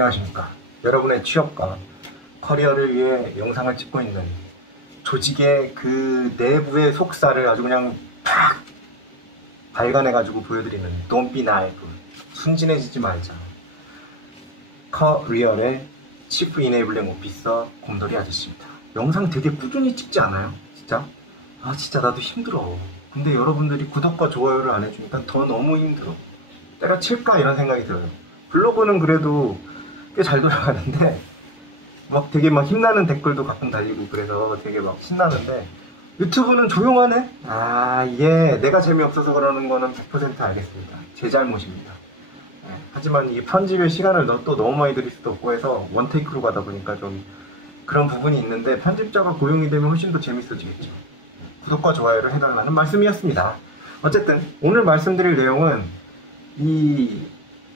안녕하십니까. 여러분의 취업과 커리어를 위해 영상을 찍고 있는 조직의 그 내부의 속살을 아주 그냥 팍 발간해가지고 보여드리는 Don't be naive, 순진해지지 말자, 커리어의 치프 이네이블링 오피서 곰돌이 아저씨입니다. 영상 되게 꾸준히 찍지 않아요? 진짜? 진짜 나도 힘들어. 근데 여러분들이 구독과 좋아요를 안 해주니까 더 너무 힘들어. 때려칠까 이런 생각이 들어요. 블로그는 그래도 꽤 잘 돌아가는데 막 되게 막 힘나는 댓글도 가끔 달리고 그래서 되게 막 신나는데 유튜브는 조용하네? 이게 내가 재미없어서 그러는 거는 100% 알겠습니다. 제 잘못입니다. 하지만 이 편집의 시간을 또 너무 많이 들일 수도 없고 해서 원테이크로 가다 보니까 좀 그런 부분이 있는데 편집자가 고용이 되면 훨씬 더 재밌어지겠죠. 구독과 좋아요를 해달라는 말씀이었습니다. 어쨌든 오늘 말씀드릴 내용은 이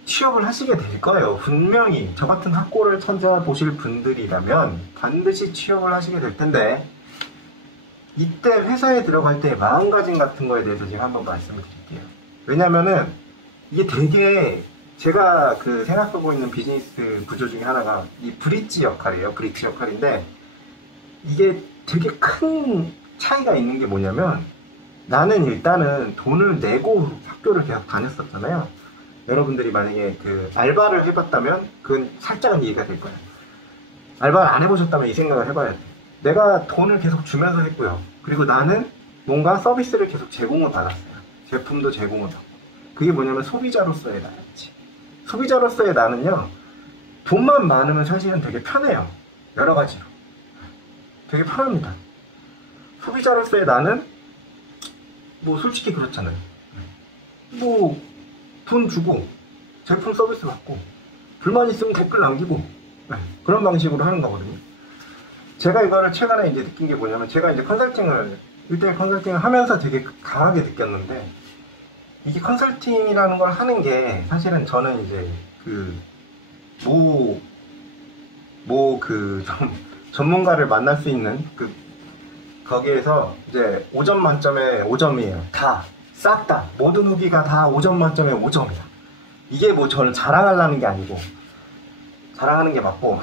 취업을 하시게 될 거예요. 분명히 저 같은 학고를 찾아보실 분들이라면 반드시 취업을 하시게 될 텐데 이때 회사에 들어갈 때 마음가짐 같은 거에 대해서 제가 한번 말씀을 드릴게요. 왜냐면은 이게 되게 제가 생각하고 있는 비즈니스 구조 중에 하나가 이 브릿지 역할이에요. 브릿지 역할인데 이게 되게 큰 차이가 있는 게 뭐냐면 나는 일단은 돈을 내고 학교를 계속 다녔었잖아요. 여러분들이 만약에 알바를 해봤다면 그건 살짝은 이해가 될 거예요. 알바를 안 해보셨다면 이 생각을 해봐야 돼. 내가 돈을 계속 주면서 했고요. 그리고 나는 뭔가 서비스를 계속 제공을 받았어요. 제품도 제공을 받고. 그게 뭐냐면 소비자로서의 나였지. 소비자로서의 나는요, 돈만 많으면 사실은 되게 편해요. 여러 가지로. 되게 편합니다. 소비자로서의 나는 뭐 솔직히 그렇잖아요. 돈 주고 제품 서비스 받고 불만 있으면 댓글 남기고 그런 방식으로 하는 거거든요. 제가 이거를 최근에 이제 느낀 게 뭐냐면 제가 이제 1대1 컨설팅을 하면서 되게 강하게 느꼈는데 이게 컨설팅이라는 걸 하는 게 사실은 저는 이제 좀 전문가를 만날 수 있는 거기에서 이제 5점 만점에 5점이에요. 싹 다 모든 후기가 다 5점 만점에 5점이야. 이게 뭐 저를 자랑하려는 게 아니고 자랑하는 게 맞고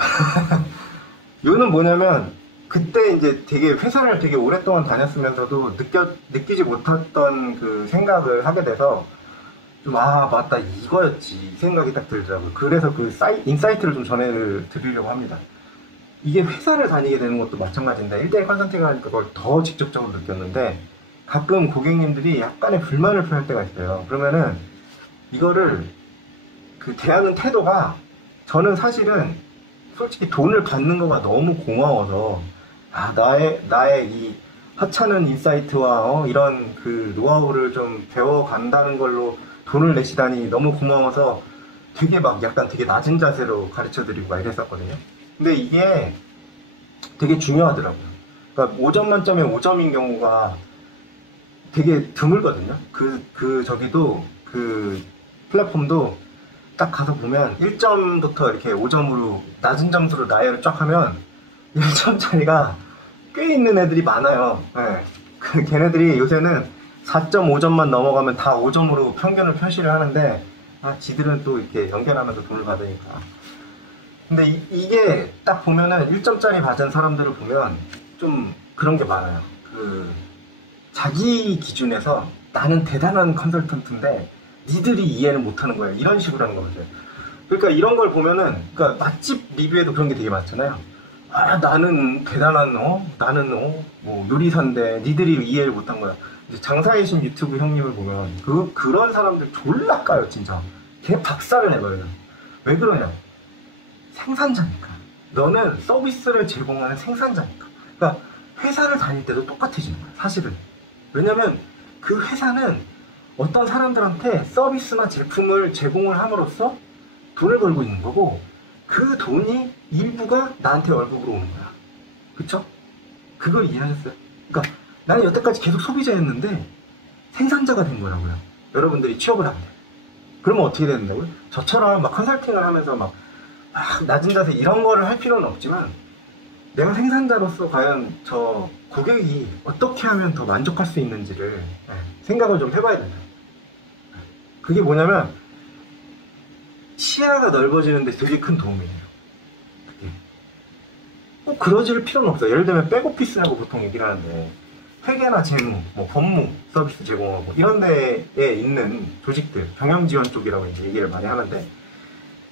요는 뭐냐면 그때 이제 되게 회사를 되게 오랫동안 다녔으면서도 느끼지 못했던 그 생각을 하게 돼서 좀 맞다 이거였지 이 생각이 딱 들더라고요. 그래서 인사이트를 좀 전해드리려고 합니다. 이게 회사를 다니게 되는 것도 마찬가지인데 1대1 컨설팅을 하니까 그걸 더 직접적으로 느꼈는데 가끔 고객님들이 약간의 불만을 표할 때가 있어요. 그러면은 이거를 대하는 태도가 저는 사실은 솔직히 돈을 받는 거가 너무 고마워서 나의 이 하찮은 인사이트와 이런 노하우를 좀 배워간다는 걸로 돈을 내시다니 너무 고마워서 되게 약간 되게 낮은 자세로 가르쳐 드리고 막 이랬었거든요. 근데 이게 되게 중요하더라고요. 그러니까 5점 만점에 5점인 경우가 되게 드물거든요. 저기도 플랫폼도 딱 가서 보면 1점부터 이렇게 5점으로 낮은 점수로 나열을 쫙 하면 1점짜리가 꽤 있는 애들이 많아요. 걔네들이 요새는 4.5점만 넘어가면 다 5점으로 평균을 표시를 하는데 지들은 또 이렇게 연결하면서 돈을 받으니까. 근데 이게 딱 보면은 1점짜리 받은 사람들을 보면 좀 그런 게 많아요. 자기 기준에서 나는 대단한 컨설턴트인데 니들이 이해를 못하는 거야. 이런 식으로 하는 거거든요. 그러니까 이런 걸 보면은 맛집 리뷰에도 그런 게 되게 많잖아요. 나는 대단한 나는 뭐 요리사인데 니들이 이해를 못한 거야. 이제 장사의 신 유튜브 형님을 보면 그런 사람들 졸라 까요 진짜. 걔 박살을 내버려요. 왜 그러냐? 생산자니까. 너는 서비스를 제공하는 생산자니까. 그러니까 회사를 다닐 때도 똑같아지는 거야 사실은. 왜냐면 그 회사는 어떤 사람들한테 서비스나 제품을 제공을 함으로써 돈을 벌고 있는 거고 그 돈이 일부가 나한테 월급으로 오는 거야. 그쵸? 그걸 이해하셨어요? 그러니까 나는 여태까지 계속 소비자였는데 생산자가 된 거라고요. 여러분들이 취업을 하면. 그러면 어떻게 된다고요? 저처럼 컨설팅을 하면서 낮은 자세 이런 거를 할 필요는 없지만 내가 생산자로서 과연 저 고객이 어떻게 하면 더 만족할 수 있는지를 생각을 좀 해봐야 된다. 그게 뭐냐면 시야가 넓어지는데 되게 큰 도움이 돼요. 그게. 꼭 그러질 필요는 없어요. 예를 들면 백오피스라고 보통 얘기를 하는데 회계나 재무, 뭐 법무 서비스 제공하고 이런 데에 있는 조직들, 경영지원 쪽이라고 이제 얘기를 많이 하는데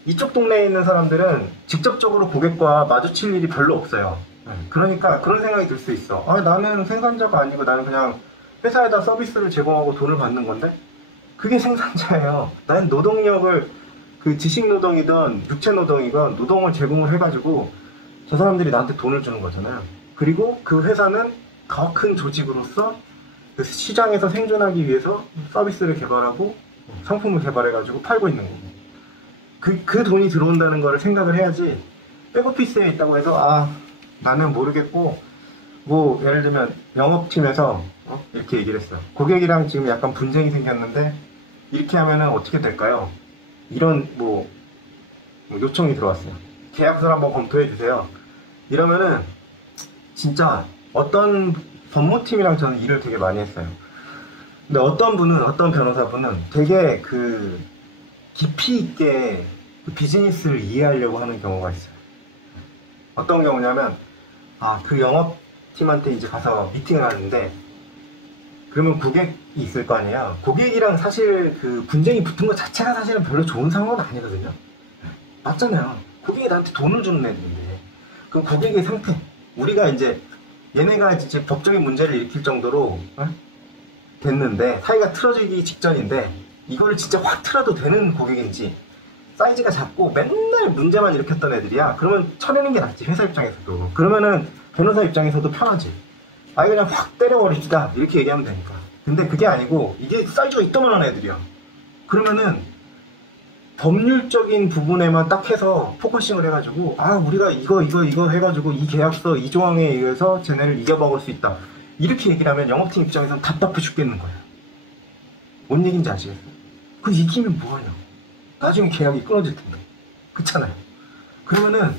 이쪽 동네에 있는 사람들은 직접적으로 고객과 마주칠 일이 별로 없어요. 그러니까 그런 생각이 들 수 있어. 아, 나는 생산자가 아니고 나는 그냥 회사에다 서비스를 제공하고 돈을 받는 건데 그게 생산자예요. 나는 노동력을 그 지식 노동이든 육체 노동이건 노동을 제공을 해가지고 저 사람들이 나한테 돈을 주는 거잖아요. 그리고 그 회사는 더 큰 조직으로서 그 시장에서 생존하기 위해서 서비스를 개발하고 상품을 개발해가지고 팔고 있는 거고 그 돈이 들어온다는 거를 생각을 해야지 백오피스에 있다고 해서 아 나는 모르겠고 뭐 예를 들면 영업팀에서 이렇게 얘기를 했어요. 고객이랑 지금 약간 분쟁이 생겼는데 이렇게 하면은 어떻게 될까요? 이런 뭐 요청이 들어왔어요. 계약서를 한번 검토해 주세요. 이러면은 진짜 어떤 법무팀이랑 저는 일을 되게 많이 했어요. 근데 어떤 변호사분은 되게 그 깊이 있게 그 비즈니스를 이해하려고 하는 경우가 있어요. 어떤 경우냐면 그 영업팀한테 이제 가서 미팅을 하는데 그러면 고객이 있을 거 아니에요. 고객이랑 사실 그 분쟁이 붙은 것 자체가 사실은 별로 좋은 상황은 아니거든요. 맞잖아요. 고객이 나한테 돈을 주는 애들인데 그럼 고객의 상태 우리가 이제 얘네가 이제 법적인 문제를 일으킬 정도로 됐는데 사이가 틀어지기 직전인데 이거를 진짜 확 틀어도 되는 고객인지 사이즈가 작고 맨날 문제만 일으켰던 애들이야. 그러면 쳐내는 게 낫지 회사 입장에서도. 그러면은 변호사 입장에서도 편하지. 아예 그냥 확 때려버립시다 이렇게 얘기하면 되니까. 근데 그게 아니고 이게 사이즈가 이따만한 애들이야. 그러면은 법률적인 부분에만 딱 해서 포커싱을 해가지고 우리가 이거 해가지고 이 계약서 이 조항에 의해서 쟤네를 이겨먹을 수 있다 이렇게 얘기를 하면 영업팀 입장에서는 답답해 죽겠는 거야. 뭔 얘기인지 아시겠어요? 그 이기면 뭐하냐. 나중에 계약이 끊어질 텐데. 그렇잖아요. 그러면은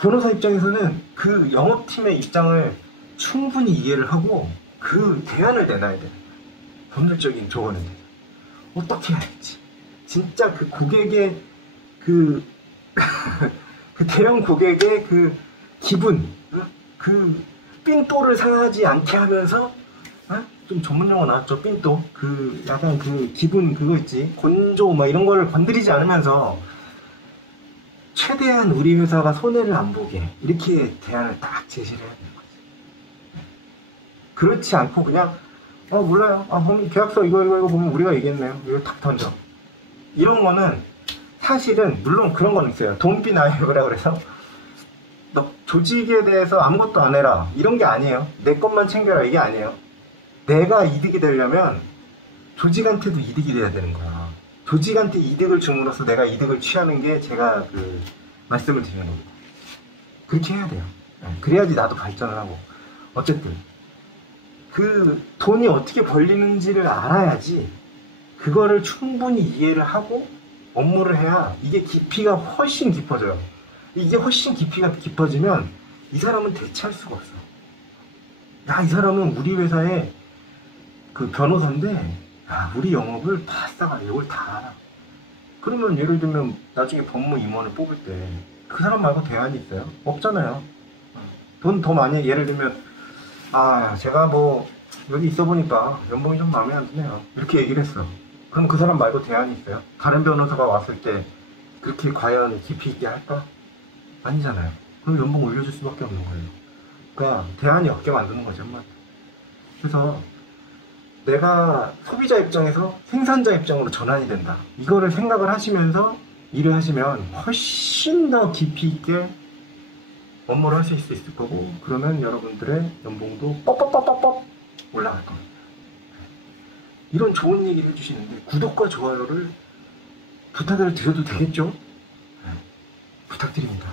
변호사 입장에서는 그 영업팀의 입장을 충분히 이해를 하고 그 대안을 내놔야 돼. 법률적인 조언을 어떻게 해야 할지. 진짜 그 고객의 그 대형 고객의 그 기분, 그 삔또를 상하지 않게 하면서 좀 전문 용어 나왔죠. 삔또. 그 약간 그 기분 그거 있지. 곤조 막 이런 거를 건드리지 않으면서 최대한 우리 회사가 손해를 안 보게 이렇게 대안을 딱 제시를 해야 되는 거지. 그렇지 않고 그냥 몰라요. 계약서 이거 보면 우리가 얘기했네요. 이거 탁 던져. 이런 거는 사실은 물론 그런 건 있어요. Don't be naive라 그래서 너 조직에 대해서 아무것도 안 해라 이런 게 아니에요. 내 것만 챙겨라 이게 아니에요. 내가 이득이 되려면 조직한테도 이득이 돼야 되는 거야. 조직한테 이득을 줌으로써 내가 이득을 취하는 게 제가 그 말씀을 드리는 겁니다. 그렇게 해야 돼요. 그래야지 나도 발전을 하고. 어쨌든 그 돈이 어떻게 벌리는지를 알아야지 그거를 충분히 이해를 하고 업무를 해야 이게 깊이가 훨씬 깊어져요. 이게 훨씬 깊이가 깊어지면 이 사람은 대체할 수가 없어. 야, 이 사람은 우리 회사의 그 변호사인데 우리 영업을 바싹 이걸 다 알아. 그러면 예를 들면 나중에 법무 임원을 뽑을 때 그 사람 말고 대안이 있어요? 없잖아요. 돈 더 많이 예를 들면 제가 뭐 여기 있어 보니까 연봉이 좀 마음에 안 드네요 이렇게 얘기를 했어. 그럼 그 사람 말고 대안이 있어요? 다른 변호사가 왔을 때 그렇게 과연 깊이 있게 할까? 아니잖아요. 그럼 연봉 올려줄 수밖에 없는 거예요. 그러니까 대안이 없게 만드는 거죠. 그래서 내가 소비자 입장에서 생산자 입장으로 전환이 된다. 이거를 생각을 하시면서 일을 하시면 훨씬 더 깊이 있게 업무를 하실 수 있을 거고 그러면 여러분들의 연봉도 뻑뻑뻑뻑뻑 올라갈 겁니다. 이런 좋은 얘기를 해주시는데 구독과 좋아요를 부탁을 드려도 되겠죠? 부탁드립니다.